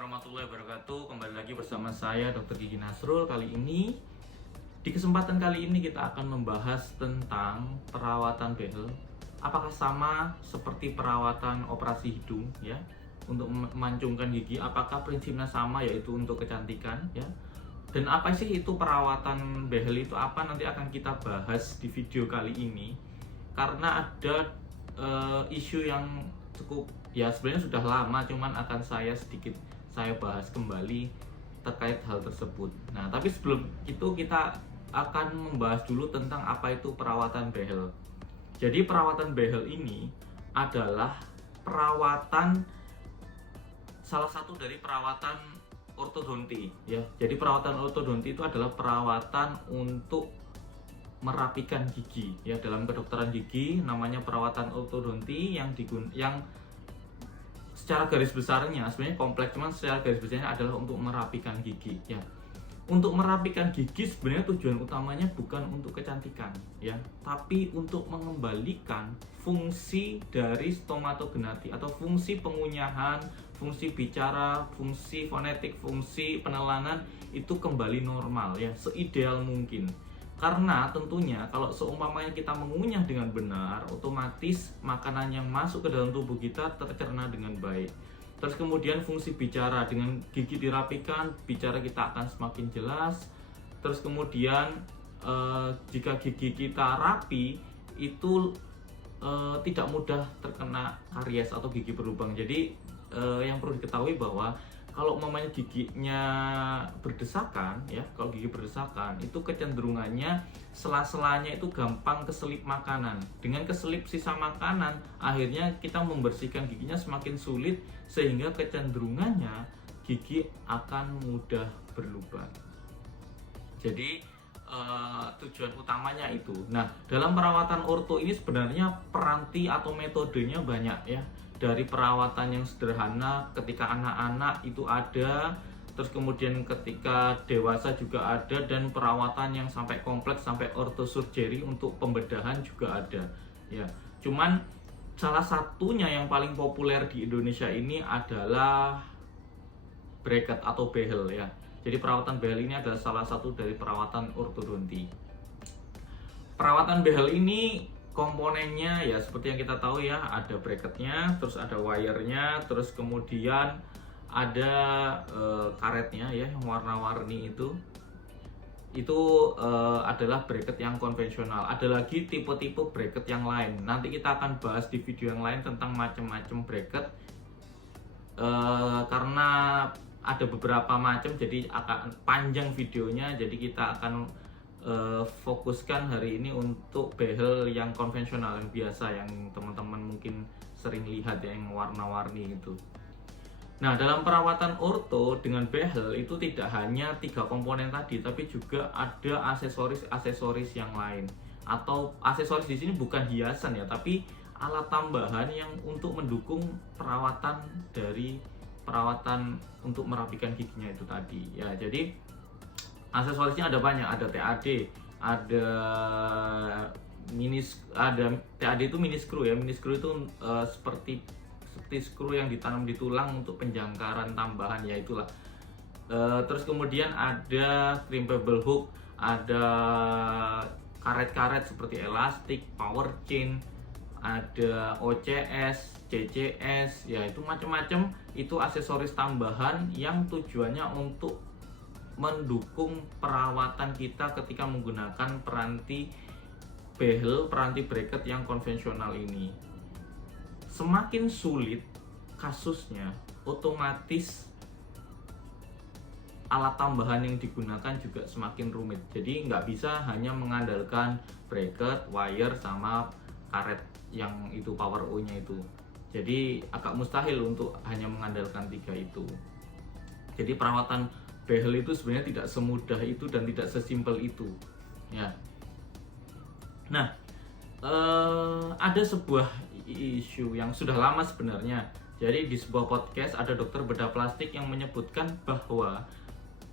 warahmatullahi wabarakatuh. Kembali lagi bersama saya Dr. Gigi Nasrul. Di kesempatan kali ini kita akan membahas tentang perawatan behel. Apakah sama seperti perawatan operasi hidung ya? Untuk memancungkan gigi, apakah prinsipnya sama, yaitu untuk kecantikan ya? Dan apa sih itu perawatan behel itu apa? Nanti akan kita bahas di video kali ini. Karena ada isu yang cukup ya sebenarnya sudah lama, cuman akan saya bahas kembali terkait hal tersebut. Nah, tapi sebelum itu kita akan membahas dulu tentang apa itu perawatan behel. Jadi perawatan behel ini adalah salah satu dari perawatan ortodonti ya. Jadi perawatan ortodonti itu adalah perawatan untuk merapikan gigi ya. Dalam kedokteran gigi namanya perawatan ortodonti yang secara garis besarnya sebenarnya kompleks, cuman secara garis besarnya adalah untuk merapikan gigi ya. Untuk merapikan gigi sebenarnya tujuan utamanya bukan untuk kecantikan ya, tapi untuk mengembalikan fungsi dari stomatognati atau fungsi pengunyahan, fungsi bicara, fungsi fonetik, fungsi penelangan itu kembali normal ya, seideal mungkin. Karena tentunya kalau seumpamanya kita mengunyah dengan benar, otomatis makanan yang masuk ke dalam tubuh kita tercerna dengan baik. Terus kemudian fungsi bicara, dengan gigi dirapikan, bicara kita akan semakin jelas. Terus kemudian jika gigi kita rapi, itu tidak mudah terkena karies atau gigi berlubang. Jadi yang perlu diketahui bahwa kalau umpamanya giginya berdesakan ya, kalau gigi berdesakan itu kecenderungannya sela-selanya itu gampang keselip makanan. Dengan keselip sisa makanan, akhirnya kita membersihkan giginya semakin sulit, sehingga kecenderungannya gigi akan mudah berlubang. Jadi tujuan utamanya itu. Nah, dalam perawatan orto ini sebenarnya peranti atau metodenya banyak ya. Dari perawatan yang sederhana ketika anak-anak itu ada, terus kemudian ketika dewasa juga ada, dan perawatan yang sampai kompleks sampai ortosurgery untuk pembedahan juga ada ya. Cuman salah satunya yang paling populer di Indonesia ini adalah bracket atau behel ya. Jadi perawatan behel ini adalah salah satu dari perawatan ortodonti. Perawatan behel ini komponennya ya seperti yang kita tahu ya, ada bracketnya, terus ada wire-nya, terus kemudian ada karetnya ya yang warna-warni itu adalah bracket yang konvensional. Ada lagi tipe-tipe bracket yang lain. Nanti kita akan bahas di video yang lain tentang macam-macam bracket karena ada beberapa macam, jadi akan panjang videonya. Jadi kita akan fokuskan hari ini untuk behel yang konvensional, yang biasa, yang teman-teman mungkin sering lihat ya, yang warna-warni itu. Nah, dalam perawatan orto dengan behel itu tidak hanya 3 komponen tadi, tapi juga ada aksesoris yang lain. Atau aksesoris di sini bukan hiasan ya, tapi alat tambahan yang untuk mendukung perawatan untuk merapikan giginya itu tadi ya. Jadi aksesorisnya ada banyak, ada TAD, ada TAD itu mini screw ya. Mini screw itu seperti screw yang ditanam di tulang untuk penjangkaran tambahan ya, itulah. Terus kemudian ada crimpable hook, ada karet-karet seperti elastik, power chain, ada OCS, CCS ya, itu macam-macam. Itu aksesoris tambahan yang tujuannya untuk mendukung perawatan kita ketika menggunakan peranti behel, peranti bracket yang konvensional ini. Semakin sulit kasusnya, otomatis alat tambahan yang digunakan juga semakin rumit. Jadi nggak bisa hanya mengandalkan bracket, wire, sama karet yang itu power O-nya itu. Jadi agak mustahil untuk hanya mengandalkan 3 itu. Jadi perawatan behel itu sebenarnya tidak semudah itu dan tidak sesimpel itu ya. Nah, ada sebuah isu yang sudah lama sebenarnya. Jadi di sebuah podcast ada dokter bedah plastik yang menyebutkan bahwa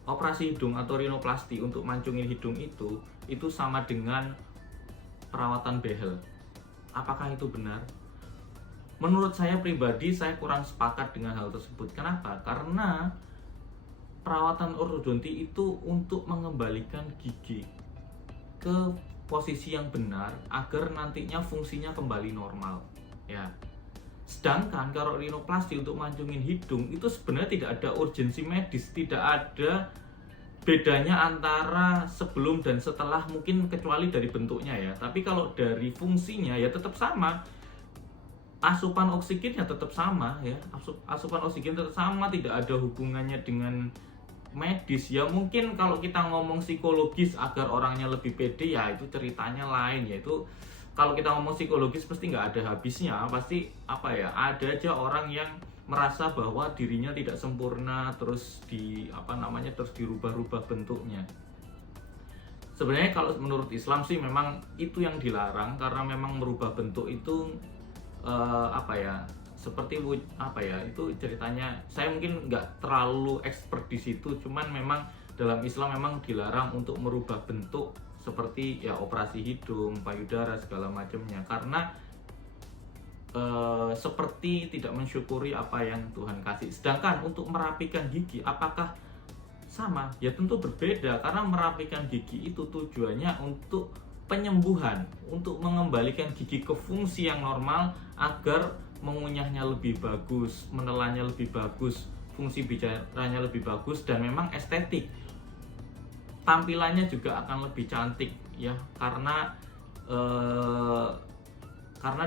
operasi hidung atau rinoplasti untuk mancungin hidung itu sama dengan perawatan behel. Apakah itu benar? Menurut saya pribadi, saya kurang sepakat dengan hal tersebut. Kenapa? Karena perawatan ortodonti itu untuk mengembalikan gigi ke posisi yang benar agar nantinya fungsinya kembali normal. Ya. Sedangkan kalau rinoplasti untuk mancungin hidung itu sebenarnya tidak ada urgensi medis, tidak ada bedanya antara sebelum dan setelah, mungkin kecuali dari bentuknya ya. Tapi kalau dari fungsinya ya tetap sama. Asupan oksigennya tetap sama ya. Asupan oksigen tetap sama, tidak ada hubungannya dengan medis. Ya mungkin kalau kita ngomong psikologis agar orangnya lebih pede ya itu ceritanya lain, yaitu kalau kita ngomong psikologis pasti nggak ada habisnya, pasti apa ya, ada aja orang yang merasa bahwa dirinya tidak sempurna, terus terus dirubah-rubah bentuknya. Sebenarnya kalau menurut Islam sih memang itu yang dilarang, karena memang merubah bentuk itu seperti itu ceritanya. Saya mungkin nggak terlalu expert di situ, cuman memang dalam Islam memang dilarang untuk merubah bentuk seperti ya operasi hidung, payudara segala macamnya, karena seperti tidak mensyukuri apa yang Tuhan kasih. Sedangkan untuk merapikan gigi apakah sama? Ya tentu berbeda, karena merapikan gigi itu tujuannya untuk penyembuhan, untuk mengembalikan gigi ke fungsi yang normal agar mengunyahnya lebih bagus, menelannya lebih bagus, fungsi bicaranya lebih bagus, dan memang estetik. Tampilannya juga akan lebih cantik ya, karena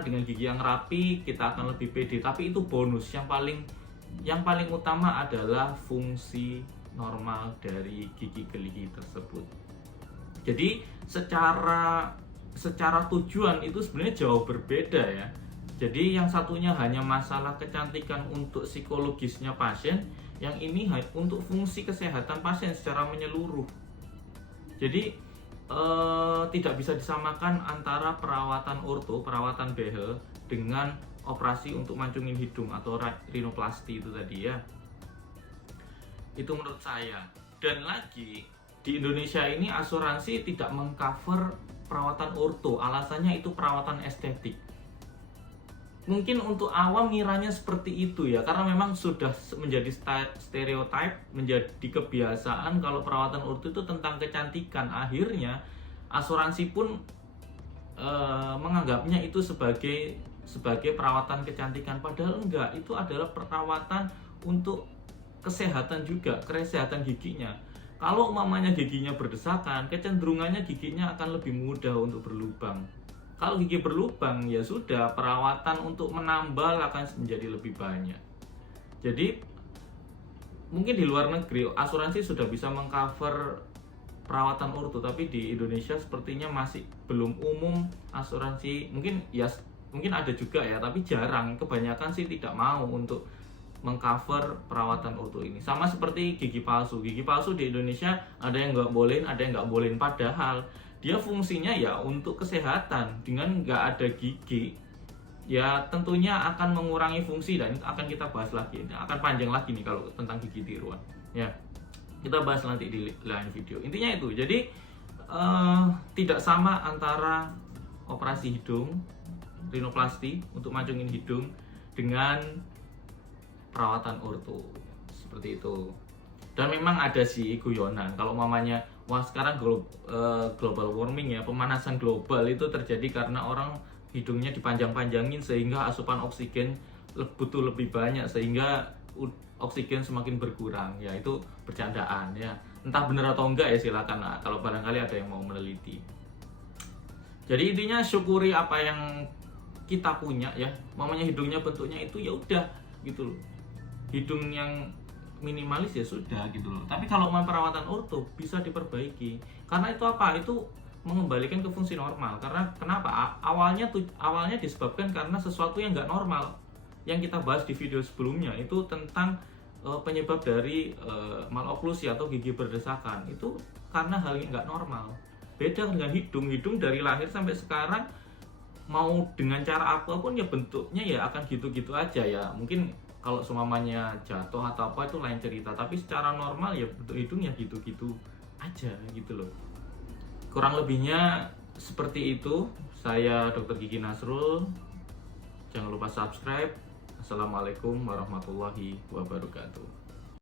dengan gigi yang rapi kita akan lebih pede. Tapi itu bonus, yang paling utama adalah fungsi normal dari gigi gerigi tersebut. Jadi secara tujuan itu sebenarnya jauh berbeda ya. Jadi yang satunya hanya masalah kecantikan untuk psikologisnya pasien, yang ini untuk fungsi kesehatan pasien secara menyeluruh. Jadi tidak bisa disamakan antara perawatan orto, perawatan behel dengan operasi untuk mancungin hidung atau rinoplasti itu tadi ya. Itu menurut saya. Dan lagi di Indonesia ini asuransi tidak mengcover perawatan orto, alasannya itu perawatan estetik. Mungkin untuk awam ngiranya seperti itu ya, karena memang sudah menjadi stereotip, menjadi kebiasaan kalau perawatan orto itu tentang kecantikan. Akhirnya asuransi pun menganggapnya itu sebagai perawatan kecantikan, padahal enggak, itu adalah perawatan untuk kesehatan juga, kesehatan giginya. Kalau umpamanya giginya berdesakan, kecenderungannya giginya akan lebih mudah untuk berlubang. Kalau gigi berlubang ya sudah, perawatan untuk menambal akan menjadi lebih banyak. Jadi mungkin di luar negeri asuransi sudah bisa mengcover perawatan orto, tapi di Indonesia sepertinya masih belum umum asuransi. Mungkin ada juga ya, tapi jarang. Kebanyakan sih tidak mau untuk mengcover perawatan orto ini. Sama seperti gigi palsu. Gigi palsu di Indonesia ada yang nggak bolehin, ada yang nggak bolehin. Padahal dia fungsinya ya untuk kesehatan. Dengan nggak ada gigi, ya tentunya akan mengurangi fungsi, dan akan kita bahas lagi. Akan panjang lagi nih kalau tentang gigi tiruan. Ya, kita bahas nanti di lain video. Intinya itu. Jadi tidak sama antara operasi hidung, rinoplasti untuk mancungin hidung, dengan perawatan orto seperti itu. Dan memang ada sih guyonan kalau mamanya, wah sekarang global warming ya, pemanasan global itu terjadi karena orang hidungnya dipanjang-panjangin sehingga asupan oksigen butuh lebih banyak, sehingga oksigen semakin berkurang. Ya itu bercandaan ya, entah benar atau enggak ya, silakan kalau barangkali ada yang mau meneliti. Jadi intinya syukuri apa yang kita punya ya. Mamanya hidungnya bentuknya itu ya udah gitu loh, hidung yang minimalis ya sudah gitu loh. Tapi kalau mau perawatan orto bisa diperbaiki, karena itu itu mengembalikan ke fungsi normal. Karena kenapa? Awalnya disebabkan karena sesuatu yang nggak normal, yang kita bahas di video sebelumnya itu tentang penyebab dari maloklusi atau gigi berdesakan. Itu karena hal yang nggak normal. Beda dengan hidung dari lahir sampai sekarang, mau dengan cara apapun ya bentuknya ya akan gitu-gitu aja ya. Mungkin kalau semuanya jatuh atau apa itu lain cerita, tapi secara normal ya bentuk hidungnya gitu-gitu aja gitu loh. Kurang lebihnya seperti itu. Saya Dr. Gigi Nasrul. Jangan lupa subscribe. Assalamualaikum warahmatullahi wabarakatuh.